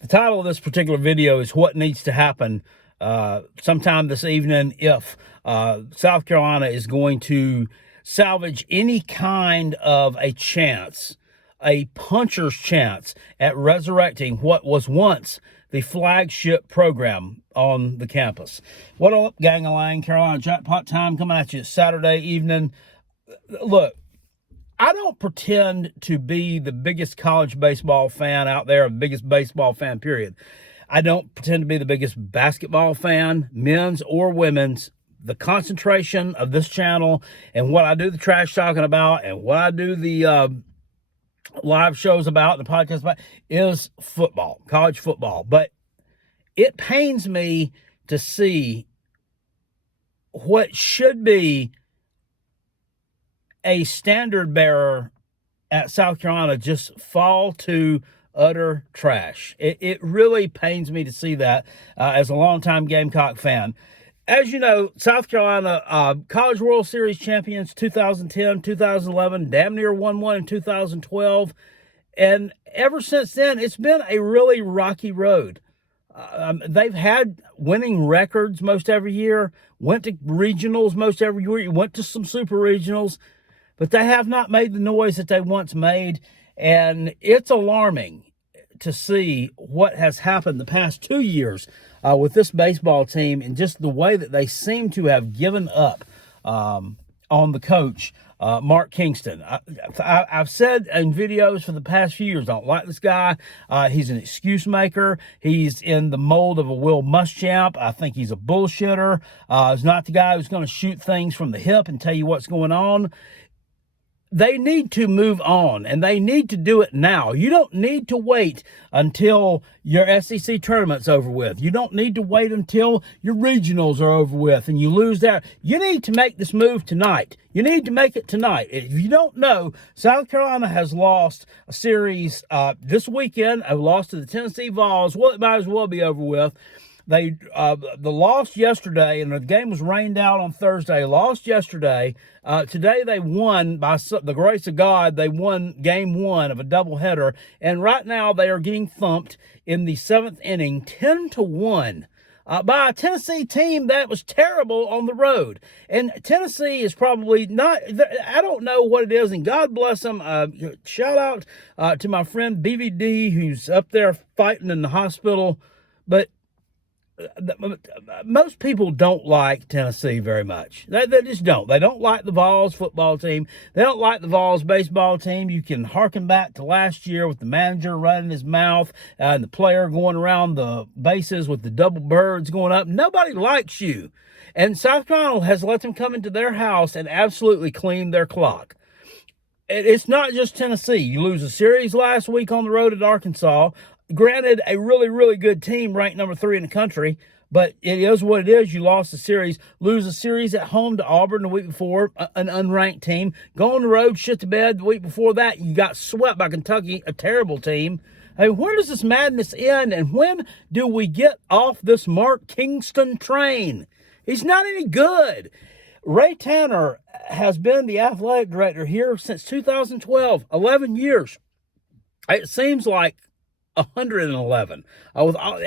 The title of this particular video is What Needs to Happen sometime this evening if South Carolina is going to salvage any kind of a chance, a puncher's chance at resurrecting what was once the flagship program on the campus. What up, gang of Lang? Carolina Jackpot Time coming at you Saturday evening. Look, I don't pretend to be the biggest college baseball fan out there, the biggest baseball fan, period. I don't pretend to be the biggest basketball fan, men's or women's. The concentration of this channel and what I do the trash talking about and what I do the live shows about, the podcast about, is football, college football. But it pains me to see what should be a standard bearer at South Carolina just fall to utter trash. It really pains me to see that as a longtime Gamecock fan. As you know, South Carolina College World Series champions 2010, 2011, damn near won one in 2012. And ever since then, it's been a really rocky road. They've had winning records most every year, went to regionals most every year, went to some super regionals, but they have not made the noise that they once made. And it's alarming to see what has happened the past 2 years with this baseball team and just the way that they seem to have given up on the coach, Mark Kingston. I've said in videos for the past few years, I don't like this guy. He's an excuse maker. He's in the mold of a Will Muschamp. I think he's a bullshitter. He's not the guy who's going to shoot things from the hip and tell you what's going on. They need to move on, and they need to do it now. You don't need to wait until your SEC tournament's over with. You don't need to wait until your regionals are over with and you lose there. You need to make this move tonight. You need to make it tonight. If you don't know, South Carolina has lost a series this weekend. I've lost to the Tennessee Vols. Well, it might as well be over with. They the loss yesterday, and the game was rained out on Thursday. Lost yesterday. Today they won by the grace of God. They won game one of a doubleheader, and right now they are getting thumped in the seventh inning, 10-1. By a Tennessee team that was terrible on the road. And Tennessee is probably not, I don't know what it is, and God bless them. Shout out to my friend BVD, who's up there fighting in the hospital. But most people don't like Tennessee very much. They just don't. They don't like the Vols football team. They don't like the Vols baseball team. You can harken back to last year with the manager running his mouth and the player going around the bases with the double birds going up. Nobody likes you. And South Carolina has let them come into their house and absolutely clean their clock. It's not just Tennessee. You lose a series last week on the road at Arkansas. Granted, a really, really good team, ranked number 3 in the country, but it is what it is. You lost the series, lose a series at home to Auburn the week before, an unranked team. Go on the road, shit the bed the week before that. You got swept by Kentucky, a terrible team. I mean, where does this madness end, and when do we get off this Mark Kingston train? He's not any good. Ray Tanner has been the athletic director here since 2012, 11 years. It seems like 111.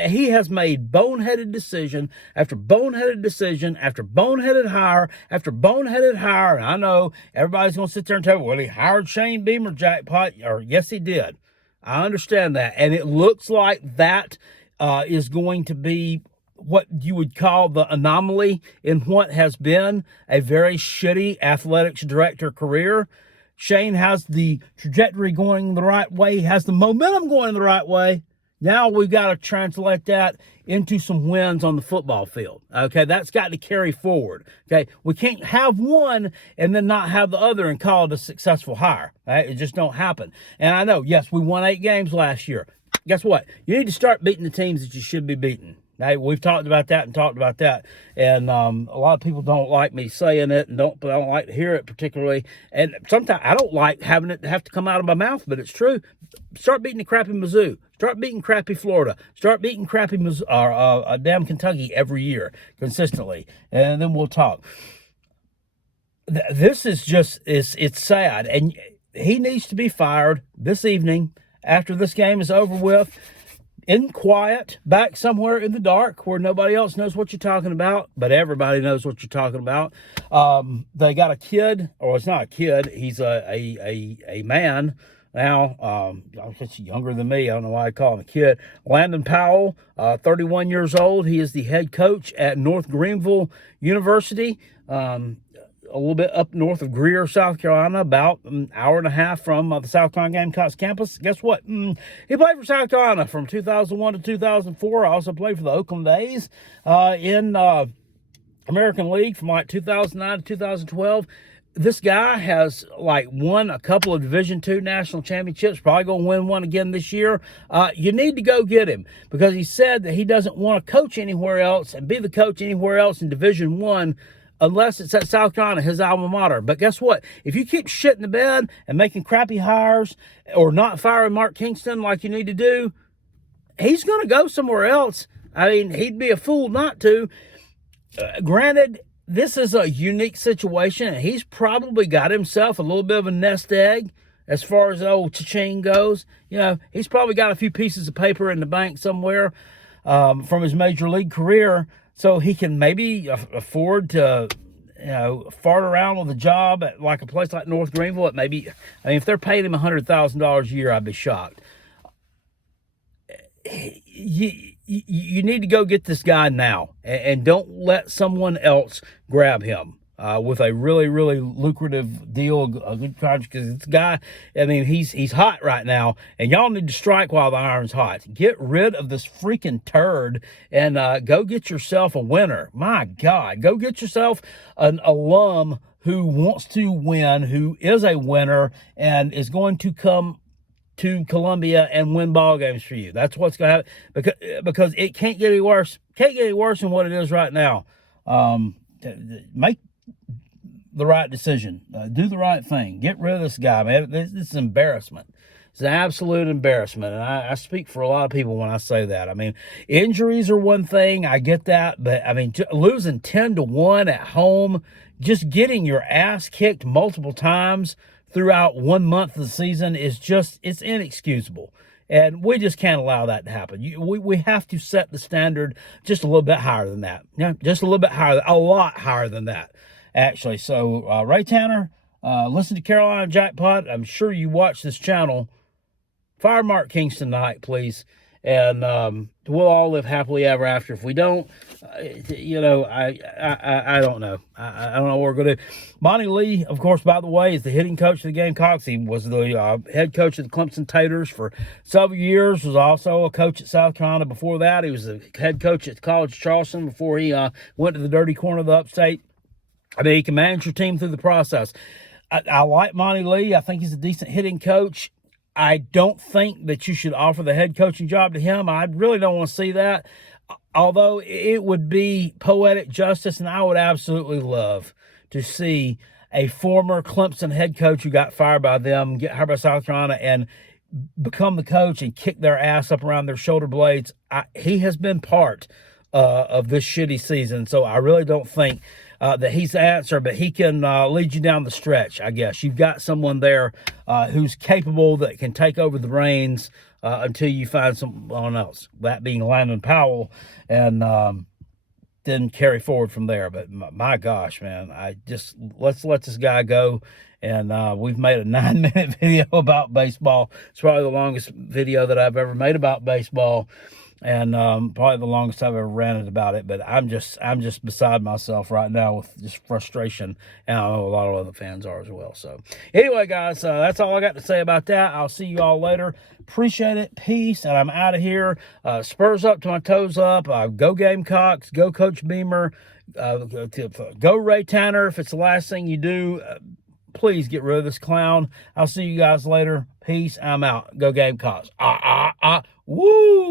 He has made boneheaded decision after boneheaded decision after boneheaded hire after boneheaded hire. And I know everybody's going to sit there and tell me, well, he hired Shane Beamer, Jackpot. Or yes, he did. I understand that. And it looks like that is going to be what you would call the anomaly in what has been a very shitty athletics director career. Shane has the trajectory going the right way, has the momentum going the right way. Now we've got to translate that into some wins on the football field. Okay, that's got to carry forward. Okay, we can't have one and then not have the other and call it a successful hire. Right? It just don't happen. And I know, yes, we won 8 games last year. Guess what? You need to start beating the teams that you should be beating. Hey, we've talked about that, and a lot of people don't like me saying it, and I don't like to hear it particularly. And sometimes I don't like having it have to come out of my mouth, but it's true. Start beating the crappy Mizzou. Start beating crappy Florida. Start beating crappy damn Kentucky every year consistently, and then we'll talk. This is just it's sad, and he needs to be fired this evening after this game is over with. in quiet, back somewhere in the dark where nobody else knows what you're talking about, but everybody knows what you're talking about. They got a kid, or it's not a kid, he's a man now. I guess younger than me. I don't know why I call him a kid. Landon Powell, 31 years old. He is the head coach at North Greenville University. A little bit up north of Greer, South Carolina, about an hour and a half from the South Carolina Gamecocks campus. Guess what? He played for South Carolina from 2001 to 2004. I also played for the Oakland A's in American League from like 2009 to 2012. This guy has like won a couple of Division II national championships, probably going to win one again this year. You need to go get him because he said that he doesn't want to coach anywhere else and be the coach anywhere else in Division I unless it's at South Carolina, his alma mater. But guess what? If you keep shitting the bed and making crappy hires or not firing Mark Kingston like you need to do, he's going to go somewhere else. I mean, he'd be a fool not to. Granted, this is a unique situation, and he's probably got himself a little bit of a nest egg as far as the old cha-ching goes. You know, he's probably got a few pieces of paper in the bank somewhere from his major league career, so he can maybe afford to, fart around with a job at like a place like North Greenville. If they're paying him $100,000 a year, I'd be shocked. You need to go get this guy now, and don't let someone else grab him with a really, really lucrative deal, a good contract. Because this guy, he's hot right now, and y'all need to strike while the iron's hot. Get rid of this freaking turd and go get yourself a winner. My God, go get yourself an alum who wants to win, who is a winner, and is going to come to Columbia and win ball games for you. That's what's going to happen, because it can't get any worse. Can't get any worse than what it is right now. Make the right decision. Do the right thing. Get rid of this guy, man. This is embarrassment. It's an absolute embarrassment, and I speak for a lot of people when I say that. I mean, injuries are one thing. I get that, but losing 10-1 at home, just getting your ass kicked multiple times throughout 1 month of the season is it's inexcusable. And we just can't allow that to happen. We have to set the standard just a little bit higher than that. Just a little bit higher, a lot higher than that, actually. So, Ray Tanner, listen to Carolina Jackpot. I'm sure you watch this channel. Fire Mark Kingston tonight, please. And we'll all live happily ever after. If we don't, I don't know. I don't know what we're going to do. Monty Lee, of course, by the way, is the hitting coach of the Gamecocks. He was the head coach of the Clemson Taters for several years. Was also a coach at South Carolina before that. He was the head coach at College Charleston before he went to the dirty corner of the upstate. He can manage your team through the process. I like Monty Lee. I think he's a decent hitting coach. I don't think that you should offer the head coaching job to him. I really don't want to see that, although it would be poetic justice, and I would absolutely love to see a former Clemson head coach who got fired by them, get hired by South Carolina, and become the coach and kick their ass up around their shoulder blades. He has been part of this shitty season, so I really don't think that he's the answer, but he can lead you down the stretch, I guess. You've got someone there who's capable, that can take over the reins until you find someone else, that being Landon Powell, and then carry forward from there. But my gosh, man, let's let this guy go. And we've made a 9-minute video about baseball. It's probably the longest video that I've ever made about baseball. And probably the longest I've ever ranted about it. But I'm just beside myself right now with just frustration, and I know a lot of other fans are as well. So anyway, guys, that's all I got to say about that. I'll see you all later. Appreciate it. Peace, and I'm out of here. Spurs up to my toes up. Go Gamecocks. Go Coach Beamer. Go Ray Tanner. If it's the last thing you do, please get rid of this clown. I'll see you guys later. Peace. I'm out. Go Gamecocks. Woo!